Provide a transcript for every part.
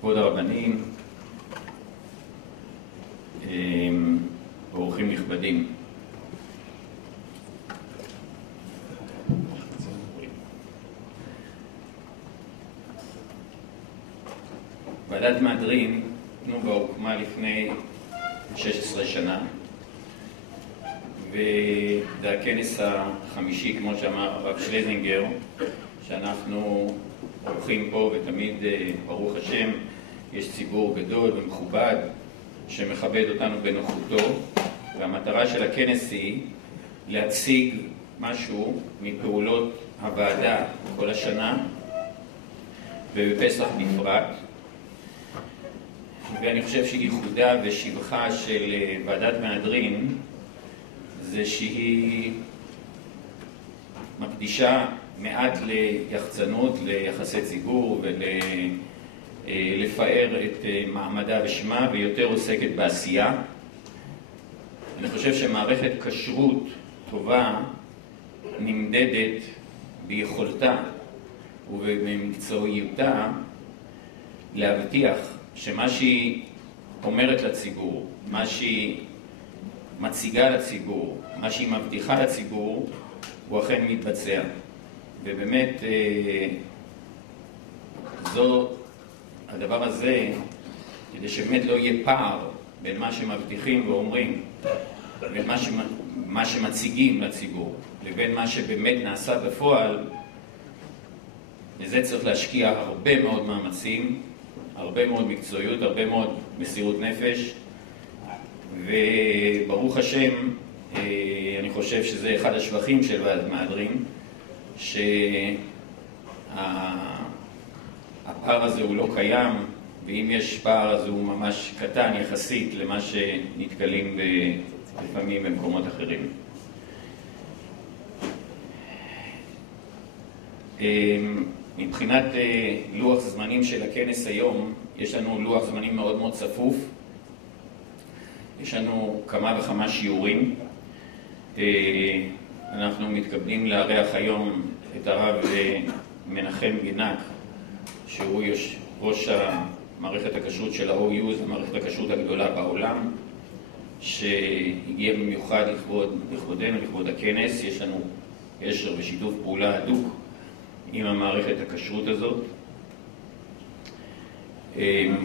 כבוד הרבנים, אורחים נכבדים. ועדת מהדרין, תנובה, הוקמה לפני 16 שנה, וזה הכנס החמישי, כמו שאמר הרב שלזינגר, שאנחנו אורחים פה, ותמיד, ברוך השם, יש ציבור גדול ומכובד שמכבד אותנו בנוכחותו, והמטרה של הכנס היא להציג משהו מפעולות הוועדה כל השנה, ובפסח בפרט. ואני חושב שייחודה ושבחה של ועדת מהדרין זה שהיא מקדישה מעט ליחצנות, ליחסי ציבור ולפאר את מעמדה ושמה, ויותר עוסקת בעשייה. אני חושב שמערכת כשרות טובה נמדדת ביכולתה ובמקצועיותה להבטיח שמה שהיא אומרת לציבור, מה שהיא מציגה לציבור, מה שהיא מבטיחה לציבור, הוא אכן מתבצע. ובאמת, הדבר הזה, כדי שבאמת לא יהיה פער בין מה שמבטיחים ואומרים, בין מה שמציגים לציבור, לבין מה שבאמת נעשה בפועל, לזה צריך להשקיע הרבה מאוד מאמצים, הרבה מאוד מקצועיות, הרבה מאוד מסירות נפש, וברוך השם, אני חושב שזה אחד השבחים של ועדת מהדרין, שהפער הזה הוא לא קיים, ואם יש פער אז הוא ממש קטן יחסית למה שנתקלים לפעמים במקומות אחרים. מבחינת לוח זמנים של הכנס היום, יש לנו לוח זמנים מאוד מאוד צפוף. יש לנו כמה וכמה שיעורים. אנחנו מתכבדים לארח היום את הרב מנחם גינק, שהוא ראש מערכת הכשרות של ה-OU, זו מערכת הכשרות הגדולה בעולם, שהגיע במיוחד לכבודנו, לכבוד הכנס. יש לנו קשר ושיתוף פעולה הדוק עם המערכת הכשרות הזאת.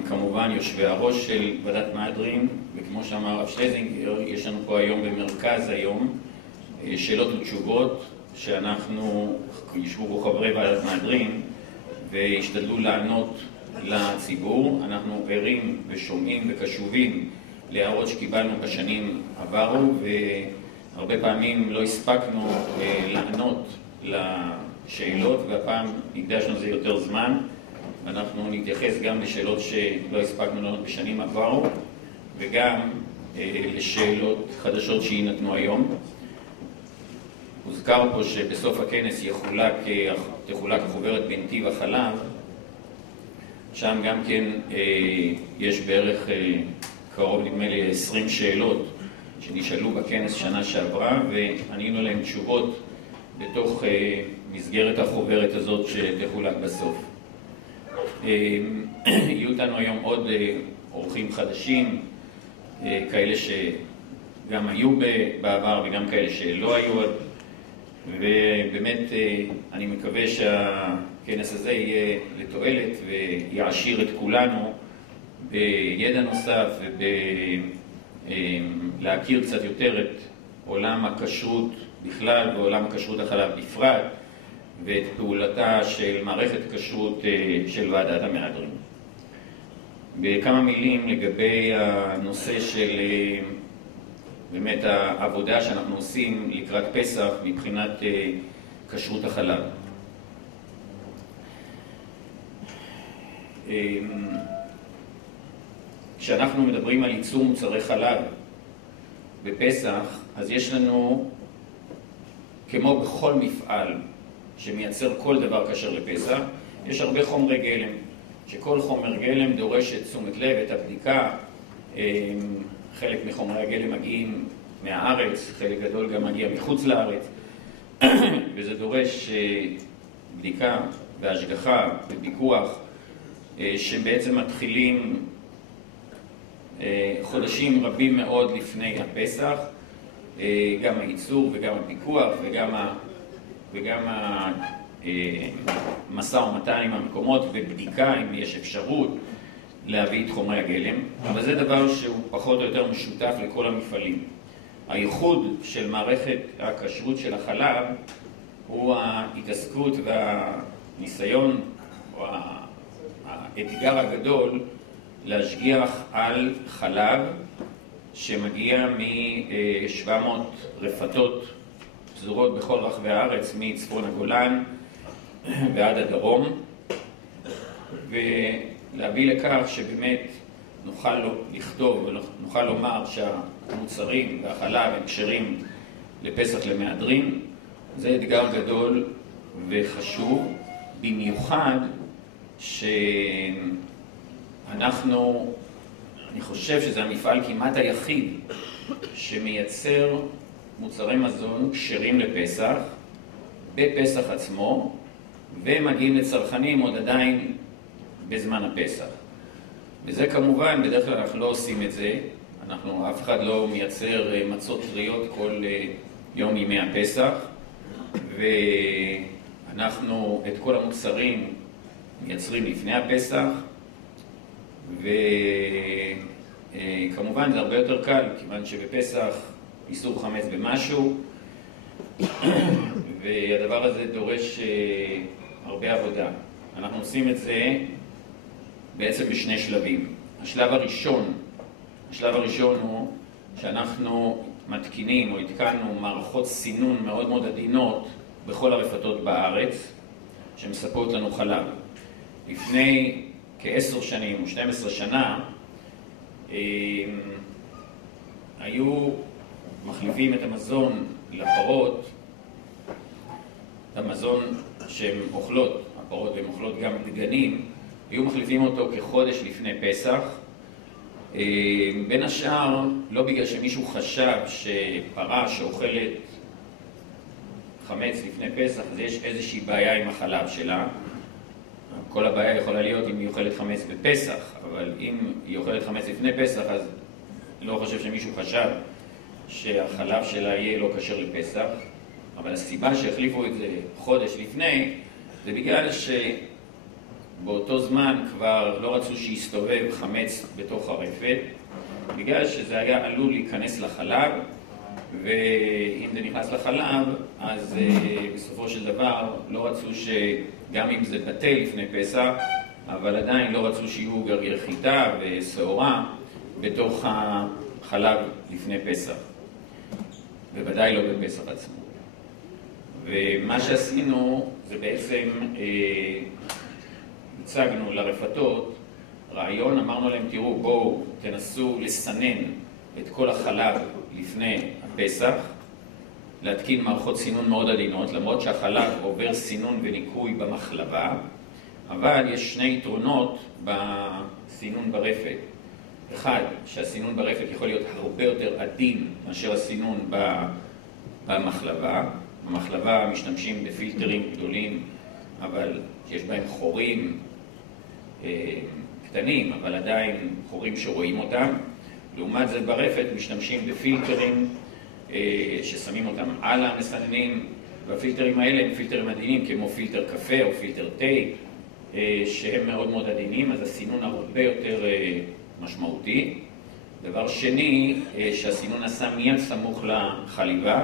כמובן יושבי הראש של ועדת מהדרין, וכמו שאמר הרב שלזינגר, יש לנו פה היום במרכז היום שאלות ותשובות, שאנחנו ישבו פה חברי ועדת מהדרין והשתדלו לענות לציבור. אנחנו ערים ושומעים וקשובים להערות שקיבלנו בשנים עברו, והרבה פעמים לא הספקנו לענות לשאלות, והפעם הקדשנו לזה יותר זמן. אנחנו נתייחס גם לשאלות שלא הספקנו לענות בשנים עברו, וגם לשאלות חדשות שיינתנו היום. הוזכר פה שבסוף הכנס תחולק החוברת בנתיב החלב. שם גם כן יש בערך קרוב נדמה לי 20 שאלות שנשאלו בכנס שנה שעברה, וענינו להם תשובות בתוך מסגרת החוברת הזאת שתחולק בסוף. יהיו אותנו היום עוד אורחים חדשים, כאלה שגם היו בעבר וגם כאלה שלא היו, ובאמת אני מקווה שהכנס הזה יהיה לתועלת ויעשיר את כולנו בידע נוסף ולהכיר קצת יותר את עולם הכשרות בכלל ועולם הכשרות החלב בפרט, ואת פעולתה של מערכת כשרות של ועדת המהדרין. בכמה מילים לגבי הנושא של באמת העבודה שאנחנו עושים לקראת פסח מבחינת כשרות החלב. כשאנחנו מדברים על ייצור מוצרי חלב בפסח, אז יש לנו, כמו בכל מפעל שמייצר כל דבר כשר לפסח, יש הרבה חומרי גלם, שכל חומר גלם דורש את תשומת לב, את הבדיקה. חלק מחומרי הגלם מגיעים מהארץ, חלק גדול גם מגיע מחוץ לארץ, וזה דורש בדיקה והשגחה ופיקוח שבעצם מתחילים חודשים רבים מאוד לפני הפסח, גם הייצור וגם הפיקוח וגם המשא ומתן עם המקומות ובדיקה אם יש אפשרות להביא את חומרי הגלם, אבל זה דבר שהוא פחות או יותר משותף לכל המפעלים. הייחוד של מערכת הכשרות של החלב הוא ההתעסקות והניסיון או האתגר הגדול להשגיח על חלב שמגיע מ-700 רפתות פזורות בכל רחבי הארץ, מצפון הגולן ועד הדרום, ולהביא לכך שבאמת נוכל לכתוב ונוכל לומר שהמוצרים והחלב הם כשרים לפסח למהדרין. זה אתגר גדול וחשוב, במיוחד אני חושב שזה המפעל כמעט היחיד שמייצר מוצרי מזון כשרים לפסח, בפסח עצמו, ומגיעים לצרכנים עוד עדיין בזמן הפסח. וזה כמובן, בדרך כלל אנחנו לא עושים את זה, אף אחד לא מייצר מצות טריות כל יום ימי הפסח, ואנחנו את כל המוצרים מייצרים לפני הפסח, וכמובן זה הרבה יותר קל, כיוון שבפסח איסור חמץ במשהו, והדבר הזה דורש הרבה עבודה. אנחנו עושים את זה בעצם בשני שלבים. השלב הראשון הוא שאנחנו מתקינים או התקנו מערכות סינון מאוד מאוד עדינות בכל הרפתות בארץ שמספקות לנו חלב. לפני כ10 שנים או 12 שנה היו מחליפים את המזון לפרות, את המזון שהן אוכלות, הפרות והן אוכלות גם דגנים, היו מחליפים אותו כחודש לפני פסח, בין השאר לא בגלל שמישהו חשב שפרה שאוכלת חמץ לפני פסח אז יש איזושהי בעיה עם החלב שלה. כל הבעיה יכולה להיות אם היא אוכלת חמץ בפסח, אבל אם היא אוכלת חמץ לפני פסח אז לא חושב שמישהו חשב שהחלב שלה יהיה לא כשר לפסח. אבל הסיבה שהחליפו את זה חודש לפני זה בגלל שבאותו זמן כבר לא רצו שיסתובב חמץ בתוך הרפת, בגלל שזה היה עלול להיכנס לחלב, ואם זה נכנס לחלב אז בסופו של דבר לא רצו שגם אם זה בטל לפני פסח, אבל עדיין לא רצו שיהיו גרגר חיטה ושעורה בתוך החלב לפני פסח, בוודאי לא בפסח עצמו. ומה שעשינו זה בעצם הצגנו לרפתות רעיון, אמרנו להם תראו בואו תנסו לסנן את כל החלב לפני הפסח, להתקין מערכות סינון מאוד עדינות, למרות שהחלב עובר סינון וניקוי במחלבה, אבל יש שני יתרונות בסינון ברפת. אחד, שהסינון ברפת יכול להיות הרבה יותר עדין מאשר הסינון במחלבה. במחלבה משתמשים בפילטרים גדולים, אבל שיש בהם חורים קטנים, אבל עדיין חורים שרואים אותם. לעומת זה ברפת משתמשים בפילטרים ששמים אותם על המסננים, והפילטרים האלה הם פילטרים עדינים כמו פילטר קפה או פילטר תה, שהם מאוד מאוד עדינים, אז הסינון הרבה יותר משמעותי. דבר שני, שהסינון נעשה מיד סמוך לחליבה,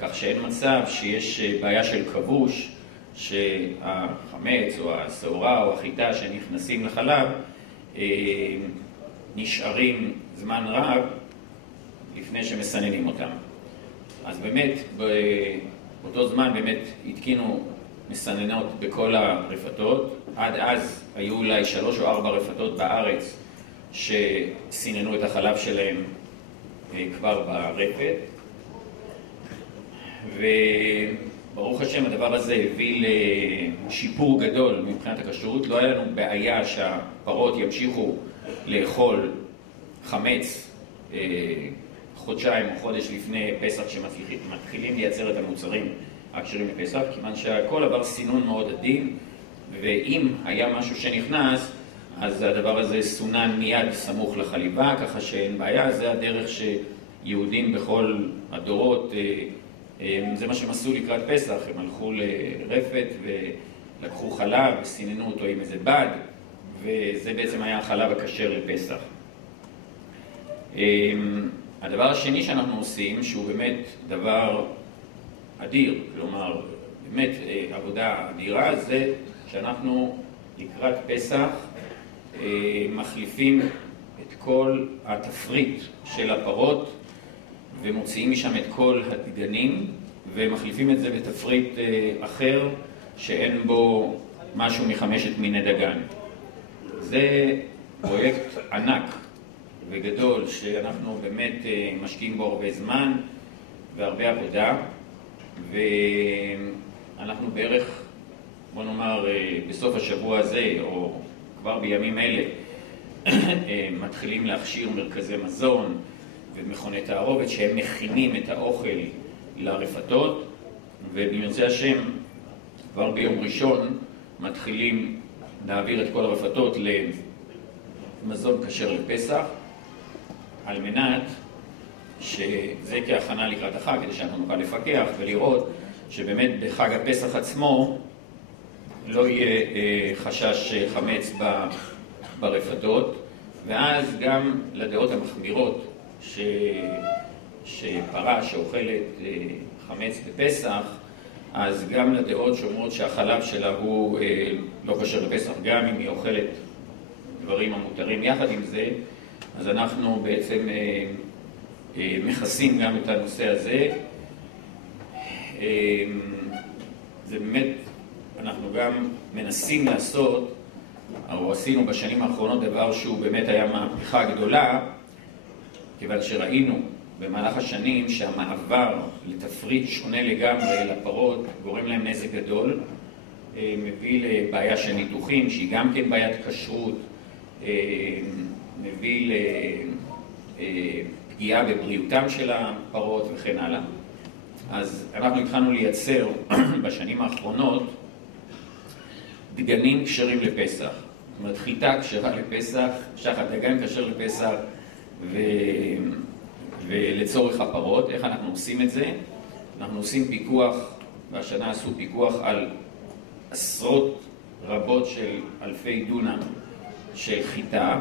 כך שאין מצב שיש בעיה של כבוש, שהחמץ או השעורה או החיטה שנכנסים לחלב נשארים זמן רב לפני שמסננים אותם. אז באמת באותו זמן באמת התקינו מסננות בכל הרפתות. עד אז היו אולי 3 או 4 רפתות בארץ שסיננו את החלב שלהם כבר ברפת, וברוך השם הדבר הזה הביא לשיפור גדול מבחינת הכשרות. לא היה לנו בעיה שהפרות ימשיכו לאכול חמץ חודשיים או חודש לפני פסח שמתחילים לייצר את המוצרים הכשרים לפסח, כיוון שהכל עבר סינון מאוד עדין, ואם היה משהו שנכנס אז הדבר הזה סונן מיד סמוך לחליבה, ככה שאין בעיה. זה הדרך שיהודים בכל הדורות, זה מה שהם עשו לקראת פסח, הם הלכו לרפת ולקחו חלב וסיננו אותו עם איזה בד, וזה בעצם היה החלב הכשר לפסח. הדבר השני שאנחנו עושים, שהוא באמת דבר אדיר, כלומר באמת עבודה אדירה, זה שאנחנו לקראת פסח מחליפים את כל התפריט של הפרות ומוציאים משם את כל הדגנים ומחליפים את זה בתפריט אחר שאין בו משהו מחמשת מיני דגן. זה פרויקט ענק וגדול שאנחנו באמת משקיעים בו הרבה זמן והרבה עבודה, ואנחנו בערך, בוא נאמר, בסוף השבוע הזה או כבר בימים אלה מתחילים להכשיר מרכזי מזון ומכוני תערובת שהם מכינים את האוכל לרפתות, ובמרצה השם כבר ביום ראשון מתחילים להעביר את כל הרפתות למזון כשר לפסח, על מנת שזה כהכנה לקראת החג, כדי שאנחנו נוכל לפקח ולראות שבאמת בחג הפסח עצמו לא יהיה חשש חמץ ברפתות, ואז גם לדעות המחמירות שפרה שאוכלת חמץ בפסח, אז גם לדעות שאומרות שהחלב שלה הוא לא כשר לפסח, גם אם היא אוכלת דברים המותרים יחד עם זה, אז אנחנו בעצם מכסים גם את הנושא הזה. זה באמת, אנחנו גם מנסים לעשות, או עשינו בשנים האחרונות דבר שהוא באמת היה מהפכה גדולה, כיוון שראינו במהלך השנים שהמעבר לתפריט שונה לגמרי לפרות גורם להם נזק גדול, מביא לבעיה של ניתוחים שהיא גם כן בעיית כשרות, מביא לפגיעה בבריאותם של הפרות וכן הלאה. אז אנחנו התחלנו לייצר בשנים האחרונות דגנים כשרים לפסח. זאת אומרת, חיטה כשרה לפסח, שחת דגן כשר לפסח ולצורך הפרות. איך אנחנו עושים את זה? אנחנו עושים פיקוח, והשנה עשו פיקוח על עשרות רבות של אלפי דונם של חיטה,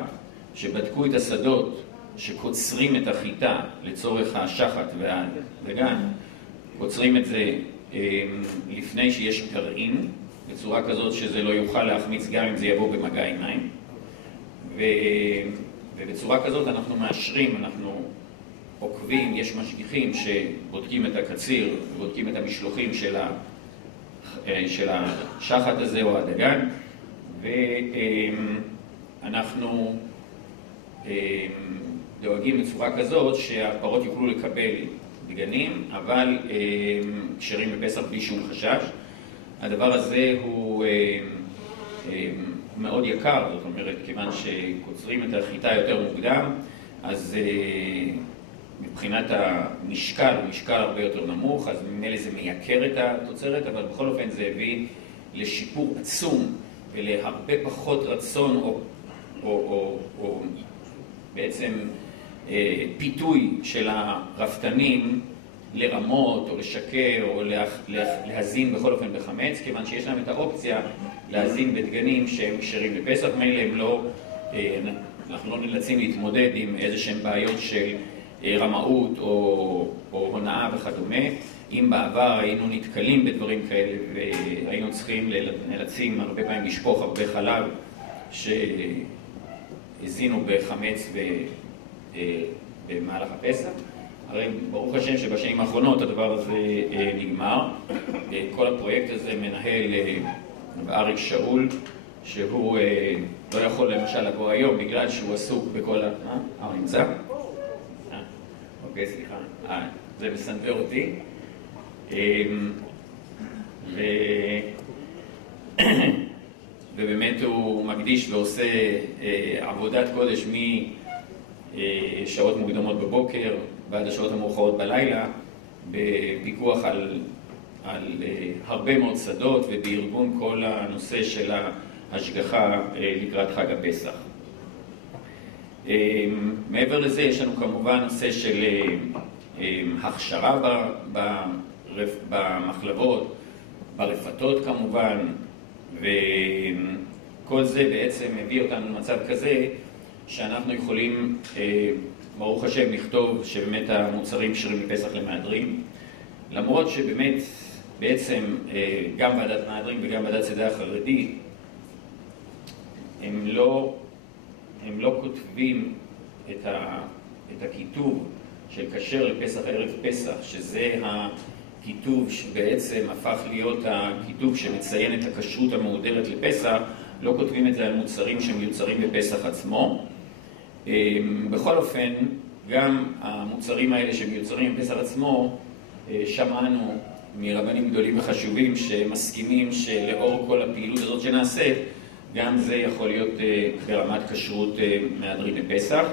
שבדקו את השדות שקוצרים את החיטה לצורך השחת והדגן, קוצרים את זה לפני שיש גרעין, בצורה כזאת שזה לא יוכל להחמיץ גם אם זה יבוא במגע עיניים, ובצורה כזאת אנחנו מאשרים, אנחנו עוקבים, יש משגיחים שבודקים את הקציר ובודקים את המשלוחים של השחת הזה או הדגן, ואנחנו דואגים בצורה כזאת שהפרות יוכלו לקבל דגנים, אבל כשרים בפסח בלי שום חשש. הדבר הזה הוא מאוד יקר, זאת אומרת, כיוון שקוצרים את החיטה יותר מוקדם, אז מבחינת המשקל, הוא משקל הרבה יותר נמוך, אז ממילא זה מייקר את התוצרת, אבל בכל אופן זה הביא לשיפור עצום ולהרבה פחות רצון או בעצם פיתוי של הרפתנים לרמות או לשקר או להזין בכל אופן בחמץ, כיוון שיש להם את האופציה להזין בדגנים שהם כשרים לפסח. מילא אנחנו לא נאלצים להתמודד עם איזה שהם בעיות של רמאות או הונאה וכדומה. אם בעבר היינו נתקלים בדברים כאלה והיינו נאלצים הרבה פעמים לשפוך הרבה חלב שהזינו בחמץ במהלך הפסח, הרי ברוך השם שבשנים האחרונות הדבר הזה נגמר. כל הפרויקט הזה מנהל אריק שאול, שהוא לא יכול למשל לבוא היום בגלל שהוא עסוק בכל הוא נמצא? אוקיי, סליחה. זה מסנדבר אותי. ובאמת הוא מקדיש ועושה עבודת קודש משעות מוקדמות בבוקר ועד השעות המאוחרות בלילה, בפיקוח על הרבה מאוד שדות ובארגון כל הנושא של השגחה לקראת חג הפסח. מעבר לזה יש לנו כמובן נושא של הכשרה במחלבות, ברפתות כמובן, וכל זה בעצם מביא אותנו למצב כזה שאנחנו יכולים, ברוך השם, לכתוב שבאמת המוצרים כשרים לפסח למהדרין, למרות שבאמת בעצם גם ועדת מהדרין וגם ועדת שדה החרדי הם לא כותבים את הכיתוב של כשר לפסח ערב פסח, שזה הכיתוב שבעצם הפך להיות הכיתוב שמציין את הכשרות המהודרת לפסח, לא כותבים את זה על מוצרים שמיוצרים בפסח עצמו. בכל אופן, גם המוצרים האלה שמיוצרים בפסח עצמו, שמענו מרבנים גדולים וחשובים שמסכימים שלאור כל הפעילות הזאת שנעשית, גם זה יכול להיות ברמת כשרות מהדרין לפסח.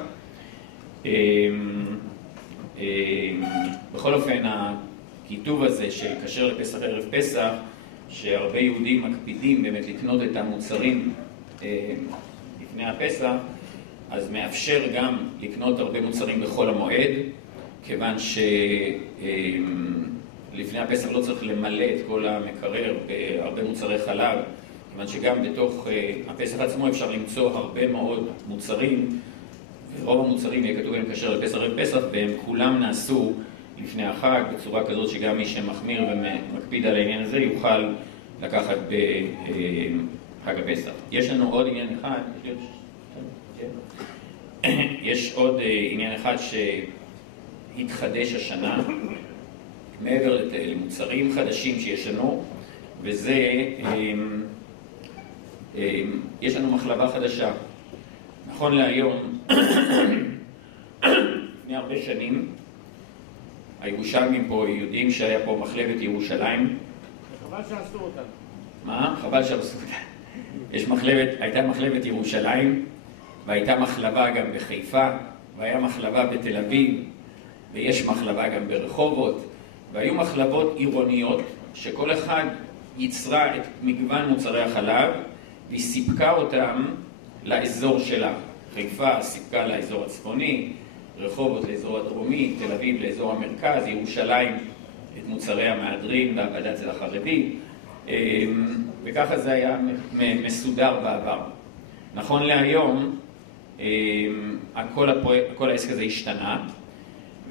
בכל אופן, הכיתוב הזה של כשר לפסח ערב פסח, שהרבה יהודים מקפידים באמת לקנות את המוצרים לפני הפסח, אז מאפשר גם לקנות הרבה מוצרים בכל המועד, כיוון שלפני הפסח לא צריך למלא את כל המקרר בהרבה מוצרי חלב, כיוון שגם בתוך הפסח עצמו אפשר למצוא הרבה מאוד מוצרים, ורוב המוצרים יהיה כתוב בהם כשר לפסח ערב פסח, והם כולם נעשו לפני החג, בצורה כזאת שגם מי שמחמיר ומקפיד על העניין הזה יוכל לקחת בחג הפסח. יש לנו עוד עניין אחד, יש עוד עניין אחד שהתחדש השנה, מעבר למוצרים חדשים שיש לנו, וזה, יש לנו מחלבה חדשה. נכון להיום, לפני הרבה שנים, הירושלמים פה יודעים שהיה פה מחלבת ירושלים. חבל שעשו אותה. מה? חבל שעשו אותה. הייתה מחלבת ירושלים, והייתה מחלבה גם בחיפה, והיה מחלבה בתל אביב, ויש מחלבה גם ברחובות, והיו מחלבות עירוניות, שכל אחד ייצרה את מגוון מוצרי החלב, והיא סיפקה אותם לאזור שלה. חיפה סיפקה לאזור הצפוני, רחובות לאזור הדרומי, תל אביב לאזור המרכז, ירושלים את מוצרי המהדרין והוועדת שדה החרדי, וככה זה היה מסודר בעבר. נכון להיום, כל העסק הזה השתנה,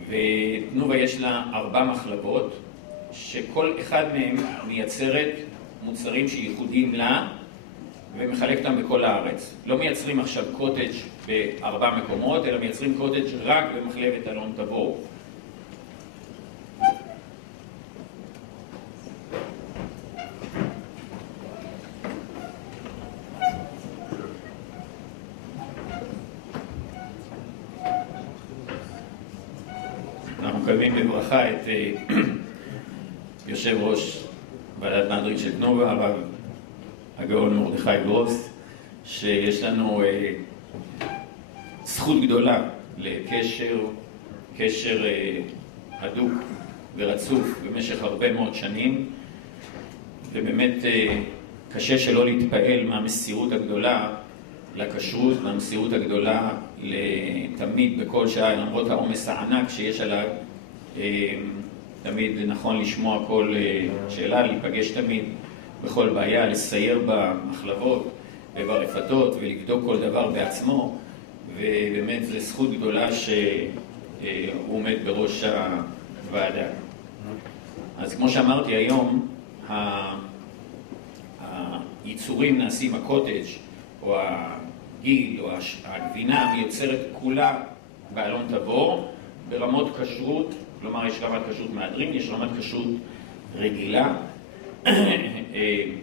ותנובה יש לה 4 מחלבות, שכל אחד מהם מייצרת מוצרים שייחודיים לה, ומחלק אותם בכל הארץ. לא מייצרים עכשיו קוטג' ב4 מקומות, אלא מייצרים קוטג' רק במחלבת אלון תבור. אנחנו מקדמים בברכה את יושב ראש ועדת מהדרין של תנובה, הרב הגאון מרדכי גרוס, שיש לנו זכות גדולה לקשר הדוק ורצוף במשך הרבה מאוד שנים, ובאמת קשה שלא להתפעל מהמסירות הגדולה לכשרות, מהמסירות הגדולה לתמיד בכל שעה, למרות העומס הענק שיש עליו, תמיד נכון לשמוע כל שאלה, להיפגש תמיד בכל בעיה, לסייר במחלבות וברפתות ולבדוק כל דבר בעצמו, ובאמת זו זכות גדולה שהוא עומד בראש הוועדה. אז כמו שאמרתי, היום הייצורים נעשים, הקוטג' או הגיל או הגבינה מיוצרת כולה באלון תבור ברמות כשרות, כלומר יש רמת כשרות מהדרין, יש רמת כשרות רגילה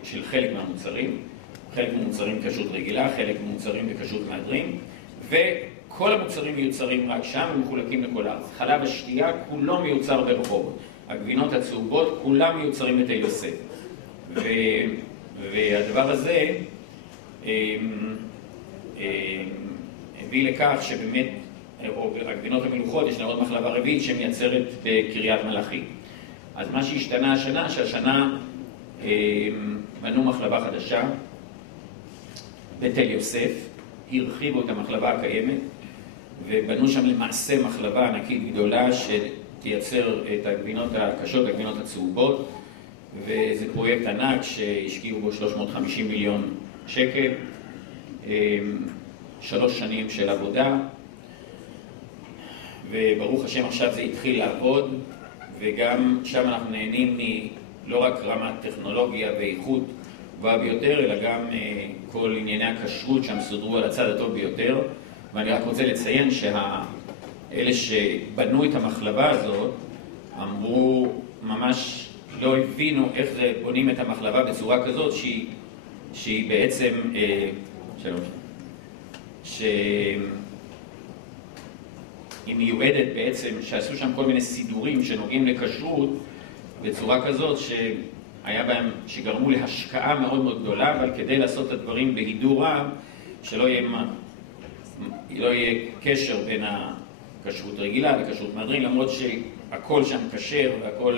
של חלק מהמוצרים, חלק מהמוצרים כשרות רגילה, חלק מהמוצרים בכשרות מהדרין, וכל המוצרים מיוצרים רק שם ומחולקים לכל הארץ. חלב השתייה כולו מיוצר ברחובות, הגבינות הצהובות כולם מיוצרים בתל יוסף, והדבר הזה הביא לכך שבאמת הגבינות המלוכות, יש עוד מחלבה רביעית שמייצרת בקריית מלאכי. אז מה שהשתנה השנה, שהשנה בנו מחלבה חדשה בתל יוסף, הרחיבו את המחלבה הקיימת, ובנו שם למעשה מחלבה ענקית גדולה שתייצר את הגבינות הקשות, הגבינות הצהובות, וזה פרויקט ענק שהשקיעו בו 350 מיליון שקל, 3 שנים של עבודה, וברוך השם עכשיו זה התחיל לעבוד, וגם שם אנחנו נהנים לא רק רמת טכנולוגיה ואיכות גבוהה ביותר, אלא גם כל ענייני הכשרות שם סודרו על הצד הטוב ביותר. ואני רק רוצה לציין שאלה שבנו את המחלבה הזאת אמרו, ממש לא הבינו איך בונים את המחלבה בצורה כזאת שהיא בעצם, שהיא מיועדת בעצם, שעשו שם כל מיני סידורים שנוגעים לכשרות בצורה כזאת שהיה בהם, שגרמו להשקעה מאוד מאוד גדולה, אבל כדי לעשות את הדברים בהידור רב, שלא יהיה קשר בין הכשרות רגילה וכשרות מהדרין, למרות שהכל שם כשר והכל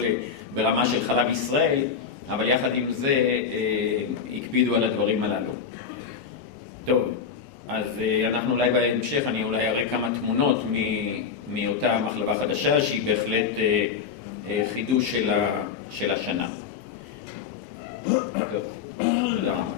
ברמה של חלב ישראל, אבל יחד עם זה הקפידו על הדברים הללו. טוב, אז אנחנו אולי בהמשך, אני אולי אראה כמה תמונות מאותה מחלבה חדשה, שהיא בהחלט חידוש של השנה. טוב, תודה רבה.